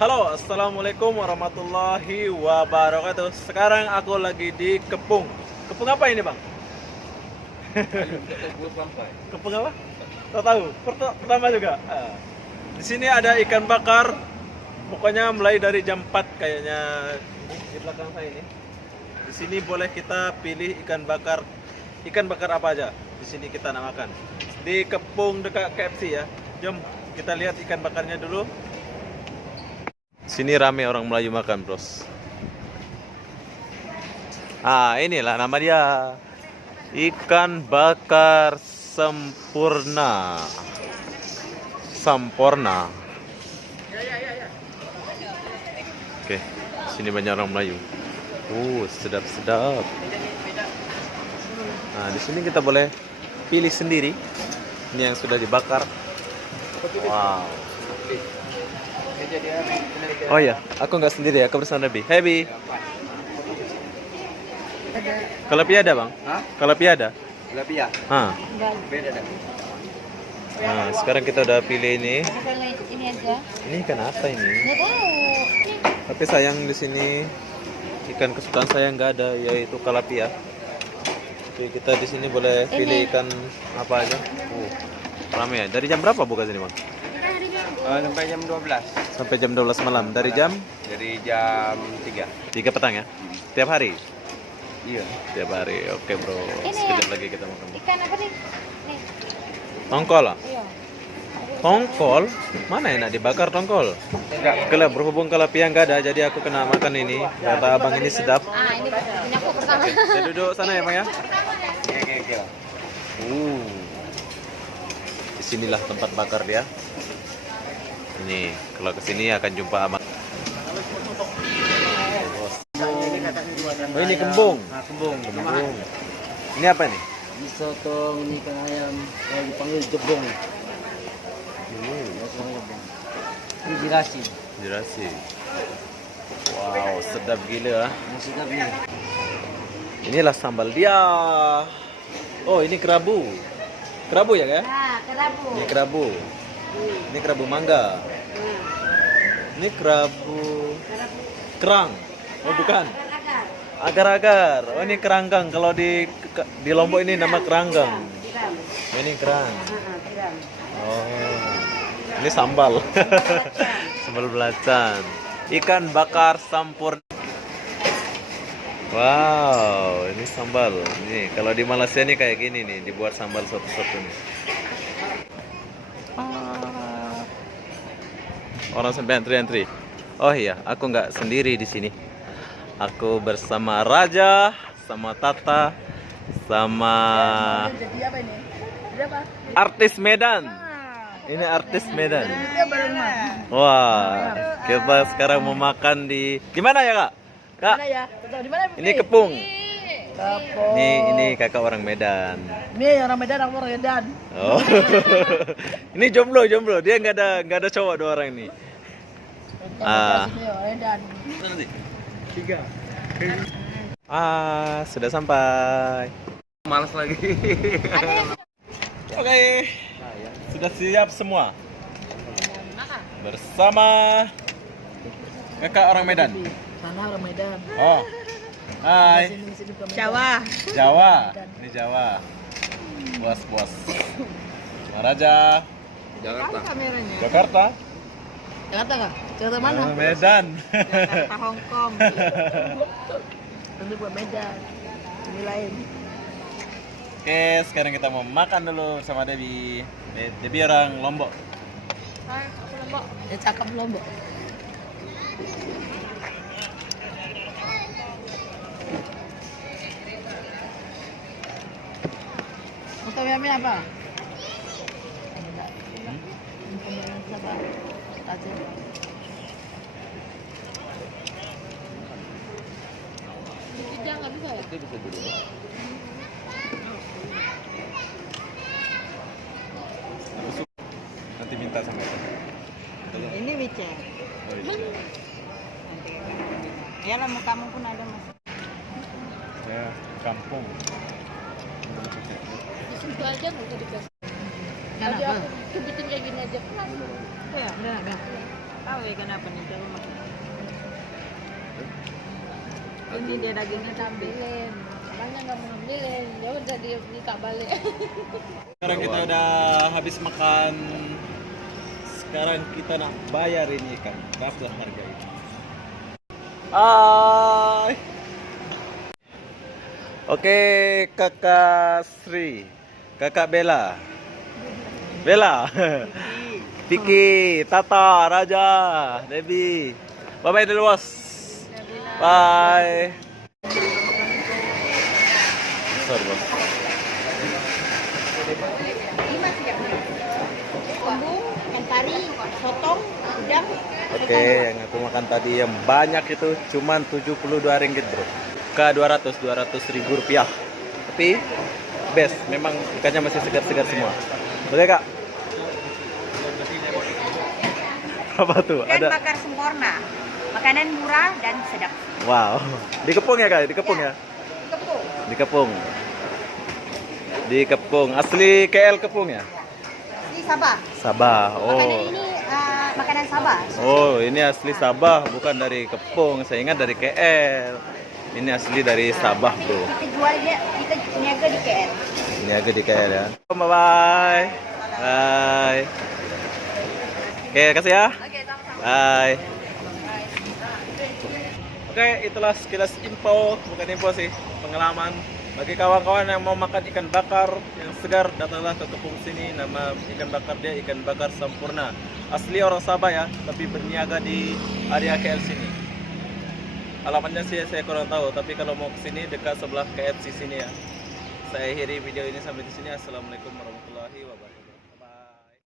Halo, assalamualaikum warahmatullahi wabarakatuh. Sekarang aku lagi di Kepung. Kepung apa ini, Bang? Kepung apa? Tahu. Pertama juga. Di sini ada ikan bakar. Pokoknya mulai dari jam 4 kayaknya di belakang saya ini. Di sini boleh kita pilih ikan bakar. Ikan bakar apa aja? Di sini kita nak makan. Di Kepung dekat KFC ya. Jom kita lihat ikan bakarnya dulu. Sini rame orang Melayu makan, bros. Inilah nama dia. Ikan bakar sempurna. Sampurna. Oke, sini banyak orang Melayu. Sedap-sedap. Nah, di sini kita boleh pilih sendiri. Ini yang sudah dibakar. Wow. Oh iya, aku nggak sendiri, aku bersama Bi. Hey Bi. Kalapia ada, Bang? Hah? Kalapia ada? Tilapia? Beda dah. Nah, sekarang kita udah pilih ini. Ini aja. Ini ikan apa ini? Nggak tahu. Tapi sayang di sini ikan kesukaan saya nggak ada, yaitu kalapia. Oke, kita di sini boleh pilih ikan apa aja. Ramai ya. Dari jam berapa buka sini, Bang? Sampai jam 12. Sampai jam 12 malam. Dari jam? Dari jam 3. 3 petang ya? Tiap hari? Iya. Tiap hari. Oke, bro. Ini Sekejap ya. lagi kita makan. Ikan apa nih? Nih. Tongkol lah. Iya. Tongkol? Mana enak dibakar tongkol? Kalau berhubung kalapia nggak ada, jadi aku kena makan ini. Kata abang ini sedap. Ini punya aku pertama. Saya duduk sana ya, Bang ya. Oke. Disinilah tempat bakar dia. Ini kalau kesini akan jumpa abang. Oh, ini kembung. Kembung. Kembung. Ini apa nih? Ini sotong, ini ikan ayam, yang dipanggil jebong. Ini jirasi. Jirasi. Wow, sedap gila. Masih sedap nih. Inilah sambal dia. Oh, ini kerabu. Kerabu ya, ya? Kerabu. Ini kerabu. Ini kerabu mangga. Ini kerabu kerang. Oh, bukan. Agar-agar. Oh, ini keranggang. Kalau di Lombok ini nama keranggang. Oh, ini kerang. Oh. Ini sambal. Sambal belacan. Ikan bakar sampurna. Wow, ini sambal. Ini kalau di Malaysia nih kayak gini nih, dibuat sambal satu-satu nih. Orang sampai antri-antri. Oh iya, aku nggak sendiri di sini. Aku bersama Raja, sama Tata, sama artis Medan. Ini artis Medan. Wah, kita sekarang mau makan di mana ya, Kak? Kak, ini Kepung. Ini kakak orang Medan. Ini orang Medan, aku orang Medan. Oh, ini jomblo. Dia nggak ada cowok, 2 orang ini. Sudah sampai. Malas lagi. Oke, sudah siap semua. Bersama kakak orang Medan. Sana orang Medan. Oh, hai. Jawa. Jawa. Ini Jawa. Bos. Raja. Jakarta. Kameranya. Jakarta. Jakarta nggak? Jakarta mana? Medan. Jakarta Hong Kong. Tentu buat Medan. Ini lain. Oke, sekarang kita mau makan dulu sama Debbie. Debbie orang Lombok. Lombok. Ya cakep Lombok. Untuk Yami apa? Nggak bisa ya? Itu bisa dulu. Nanti minta sama itu. Ini WeChat. Ya lah, kamu pun ada mas. Ya, kampung. Itu aja nggak usah dikasih. Kenapa? Kebetulan kayak gini aja kan. Ya, udah. Tahu ya kenapa nih coba makan. Ini dia dagingnya tambahin. Ambilin. Makanya nggak mau ambilin. Ya udah dia minta balik. Sekarang kita udah habis makan. Sekarang kita nak bayar ini ikan. Berapa harga ini? Hai. Oke, Kakak Sri, Kakak Bella. Bella. Vicky, Tata, Raja, Debbie. Bye-bye dulu, Bos. Bye. Sorry, Bos. Kembung, ikan pari, sotong, udang. Oke, yang aku makan tadi yang banyak itu cuman 72 ringgit, Bro. Ke 200 ribu rupiah. Tapi best, memang ikannya masih segar-segar semua. Boleh, Kak? Apa tuh? Ikan Ada. bakar sempurna, makanan murah dan sedap. Wow. Di Kepung ya, Kak? Di Kepung ya? Kepung. Di Kepung. Di Kepung. Asli KL Kepung ya? Asli Sabah. Sabah. Makanan Oh. ini makanan Sabah. Oh, ini asli Sabah, bukan dari Kepung. Saya ingat dari KL. Ini asli dari Sabah, Tapi Bro. kita jualnya, kita niaga di KL. Ini agak di KL ya. Bye-bye. Bye. Oke, kasih ya. Bye. Oke, itulah sekilas info, bukan info sih, pengalaman. Bagi kawan-kawan yang mau makan ikan bakar yang segar, datanglah ke Kepung sini. Nama ikan bakar dia ikan bakar sempurna. Asli orang Sabah ya, tapi berniaga di area KL sini. Alamatnya sih saya kurang tahu, tapi kalau mau ke sini dekat sebelah KFC sini ya. Saya akhiri video ini sampai di sini. Assalamualaikum warahmatullahi wabarakatuh.